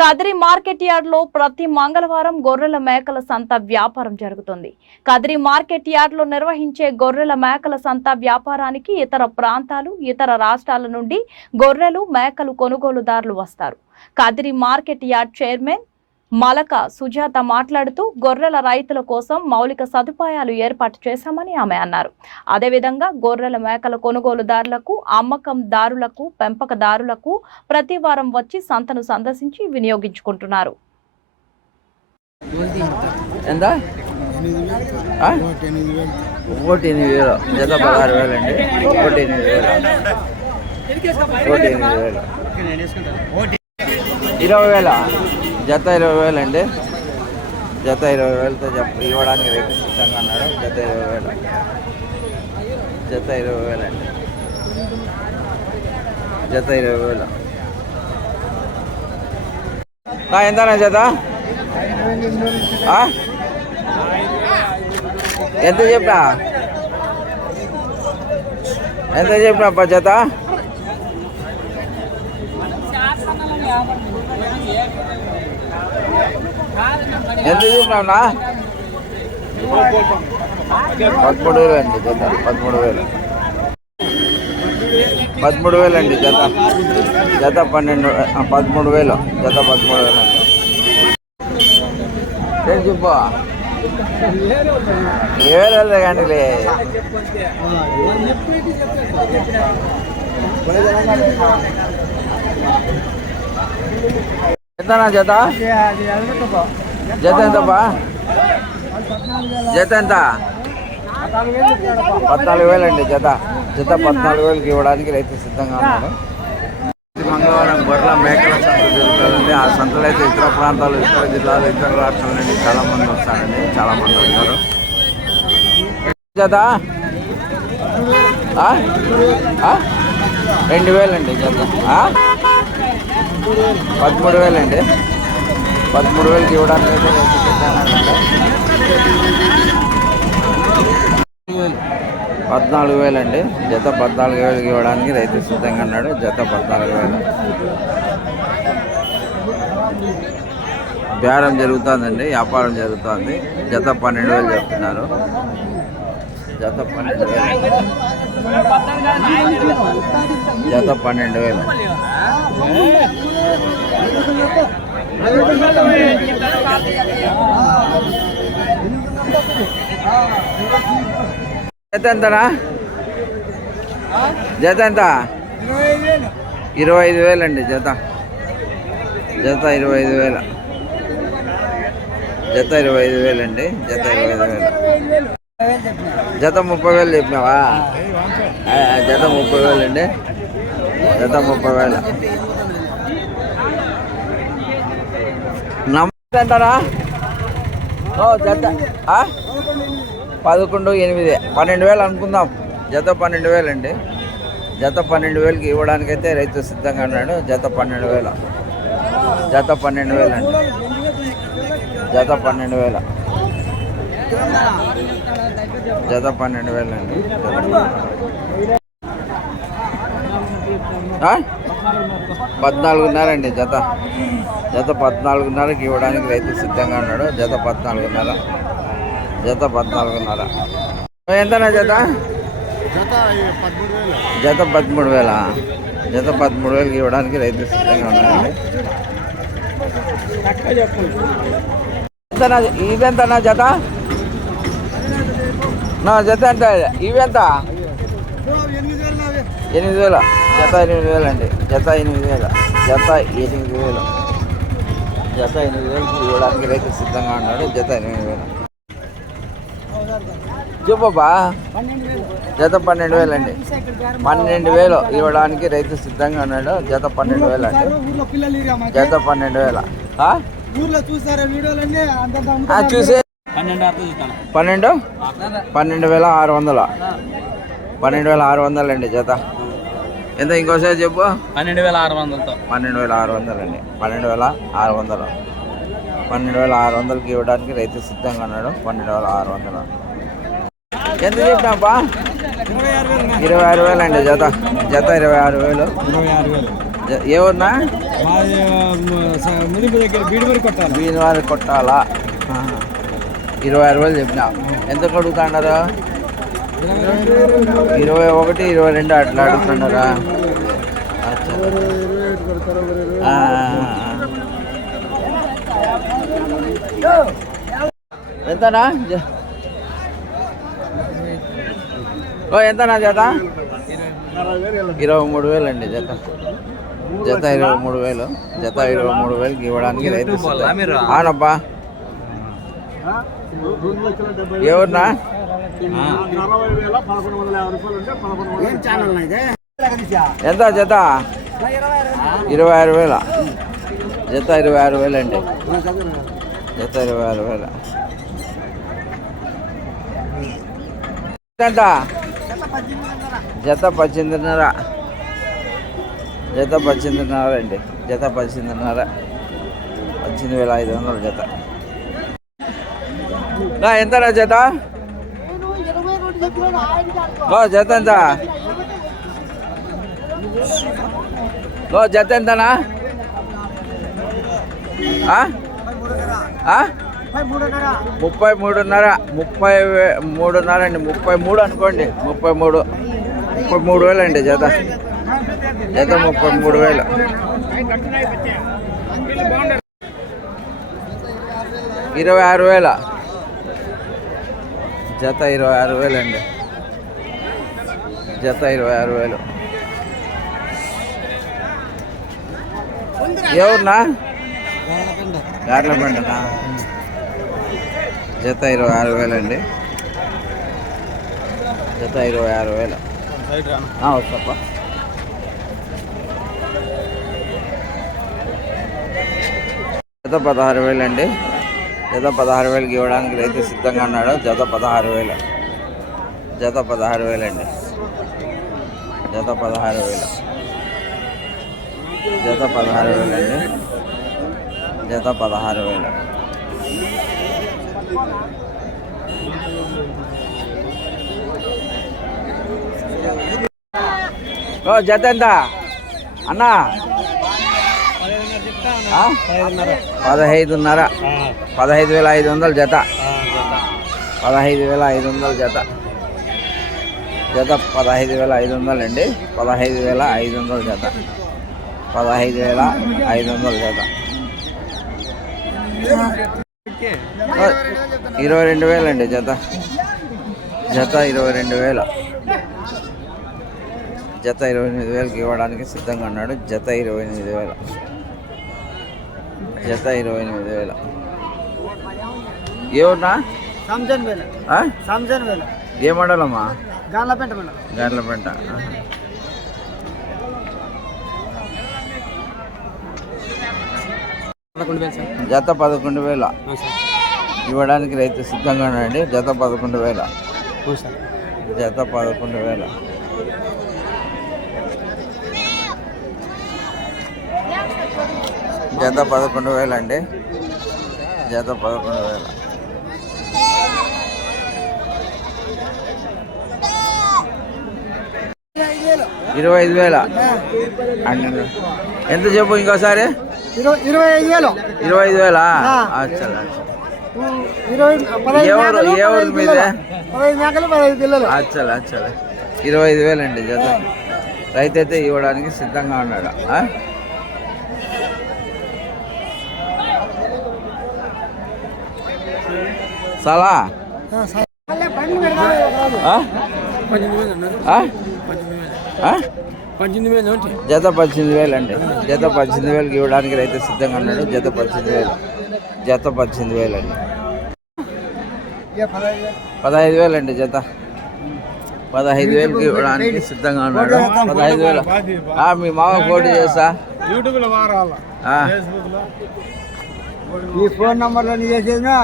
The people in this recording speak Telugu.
కదిరి మార్కెట్ యార్డ్ లో ప్రతి మంగళవారం గొర్రెల మేకల సంత వ్యాపారం జరుగుతుంది. కదిరి మార్కెట్ యార్డ్ లో నిర్వహించే గొర్రెల మేకల సంత వ్యాపారానికి ఇతర ప్రాంతాలు, ఇతర రాష్ట్రాల నుండి గొర్రెలు, మేకలు కొనుగోలుదారులు వస్తారు. Kadiri market yard chairman Malaka Sujatha మాట్లాడుతూ గొర్రెల రైతుల కోసం మౌలిక సదుపాయాలు ఏర్పాటు చేశామని ఆమె అన్నారు. అదేవిధంగా గొర్రెల మేకల కొనుగోలుదారులకు, అమ్మకందారులకు, పెంపకదారులకు ప్రతి వారం వచ్చి సంతను సందర్శించి వినియోగించుకుంటున్నారు. జత 20,000 అండి. జత 20,000తో ఇవ్వడానికి రేపు సిద్ధంగా అన్నాడు. జత 20,000. జత 20,000 అండి. జత 20,000. ఎంతనా జత? ఎంత చెప్పినా? ఎంత చెప్పినా జత? ఎంత చెప్పినా? 13,000 అండి జత. 13,000. 13,000 అండి జత. జత 13,000. జత 13,000 అండి. ఏం చెప్పు? 7,000 కానీ ఎంతనా జత? జత ఎంతపా? జత ఎంత? 14,000 అండి జత. జత 14,000కి ఇవ్వడానికి రైతు సిద్ధంగా ఉన్నాడు. మంగళవారం గొర్రెల మేకల సంత జరుగుతుందండి. ఆ సంతలో అయితే ఇతర ప్రాంతాలు, ఇతర జిల్లాలు, ఇతర రాష్ట్రాల నుండి చాలా మంది వస్తారండి. చాలా మంది వస్తారు. జత 2,000 అండి జత. 13,000 అండి. 13,000కి ఇవ్వడానికి అయితే రైతు సిద్ధంగా ఉన్నాడు. 14,000 అండి జత. 14,000కి ఇవ్వడానికి రైతు సిద్ధంగా ఉన్నాడు. జత 14,000. బేరం జరుగుతుందండి, వ్యాపారం జరుగుతుంది. జత 12,000 చెప్తున్నారు. జత 12,000. జత 12,000. జత ఎంతనా? జత ఎంత? 25,000 అండి జత. జత 25,000. జత 25,000 అండి. జత 25,000. జత 30,000 చెప్పినావా? జత 30,000 అండి. జత 30,000. నమ్మకం ఎంతనా? జత 11,800. 12,000 అనుకుందాం. జత 12,000 అండి. జత 12,000కి ఇవ్వడానికైతే రైతు సిద్ధంగా ఉన్నాడు. జత 12,000. జత 12,000 అండి. జత 12,000. జత 12,000 అండి. 14,500 అండి జత. జత 14,500కి ఇవ్వడానికి రైతు సిద్ధంగా ఉన్నాడు. జత 14,500. జత 14,500. ఎంతనా జత? జత 13,000. జత 13,000కి ఇవ్వడానికి రైతు సిద్ధంగా ఉన్నాడండి. ఎంతనా ఇవెంతనా జత? నా జత ఎంత? ఇవెంత? 8,000. జత 8,000 అండి. జత 8,000. జత 8,000. జత 8,000కి ఇవ్వడానికి రైతు సిద్ధంగా ఉన్నాడు. జత 8,000. చెప్పబ్బా. జత 12,000 అండి. 12,000 ఇవ్వడానికి రైతు సిద్ధంగా ఉన్నాడు. జత 12,000 అండి. జత 12,000. చూసే 12,600. 12,600 అండి జత. ఎంత ఇంకోసారి చెప్పు? 12,600. 12,600 అండి. 12,600. 12,600కి ఇవ్వడానికి రైతు సిద్ధంగా ఉన్నాడు. 12,600. ఎంత చెప్పినాపా? 26,000 అండి జత. జత 26,000. ఏ ఊరినా? ముదింపు దగ్గర బీడిమరి కొట్టాలి. బీనవారి కొట్టాలా? 26,000 చెప్పినా. ఎంత అడుగుతున్నారు? 21, 22 అట్లా అడుగుతున్నారా? ఎంతనా? ఎంతనా జత? 23,000 అండి జత. జత 23,000. జత 23,000కి ఇవ్వడానికి రైతు ఆనబ్బా. ఎవరినా? ఎంత జత? 26,000. జత 26,000 అండి. జత 26,000. ఎంత? జత 18,500. జత 18,500 అండి. జత 18,500. 18,500 జత. ఎంతనా జత? జత ఎంత? జత ఎంతనా? 33,500. 33,500 అండి. 33 అనుకోండి. 33,000 అండి జత. జత 33,000. ఇరవై 26,000. జత 26,000 అండి. జత 26,000. ఎవరునా? గార్లపంటనా? జత 26,000 అండి. జత 26,000. వస్తప్ప. జత 16,000 అండి. జత 16,000కి ఇవ్వడానికి రైతు సిద్ధంగా ఉన్నాడు. జత 16,000. జత 16,000 అండి. జత 16,000. జత 16,000 అండి. జత 16,000. జత ఎంత అన్నా? 15,500. 15,500 జత. 15,500 జత. జత 15,500 అండి. 15,500 జత. 15,500 జత. 22,000 అండి జత. జత 22,000. జత 28,000కి ఇవ్వడానికి సిద్ధంగా ఉన్నాడు. జత 28,000. జత 28,000. ఏమన్నా? ఏ మండలమ్మా? గార్లపేంట. జత 11,000 ఇవ్వడానికి రైతు సిద్ధంగా ఉన్నాడండి. జత 11,000. జత 11,000. జత 11,000 అండి. జత 11,000. 25,000 అంటే ఎంత చెప్పు ఇంకోసారి? 25,000. 25,000. ఏ ఊరు మీదే? 25,000 అండి జత. రైతు అయితే ఇవ్వడానికి సిద్ధంగా ఉన్నాడు. సలా జత 18,000 అండి. జత 18,000కి ఇవ్వడానికి రైతు సిద్ధంగా ఉన్నాడు. జత 18,000. జత 18,000 అండి. 15,000 అండి జత. 15,000కి ఇవ్వడానికి సిద్ధంగా ఉన్నాడు. 15,000. మీ మామ పోటీ చేస్తా. ఈ ఫోన్ నంబర్లో చేసేదినా